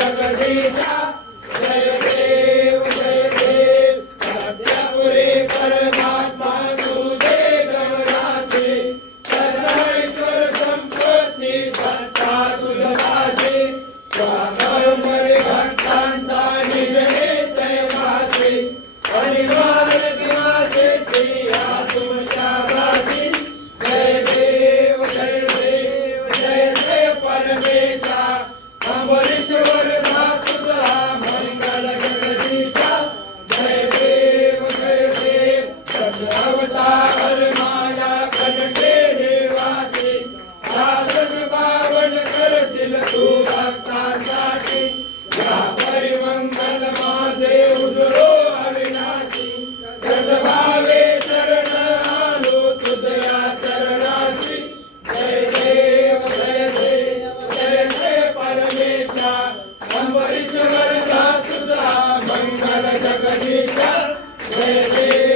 जगदीशा जय देव सत्यपुरी परमात्मा तुझे गमनासे सर्वेश्वर संपत्ती सत्ता तुझपाशी स्वातंत्र्य भक्तांचा निज जय मासे परिवार किनासे प्रिया तुमच्या दासी जय देव जय जय परमेशा अंबरीश्वर अवतार माया कंठे निवासी दासन पावन करशील तू भक्तांसाठी या परिमंगल माझे उजळो अविनाशी सद्भावे शरण आलो तुझ्या चरणाशी जय देव जय जय परमेशा अंबरीश्वर तुझा मंगल जगदीशा जय देव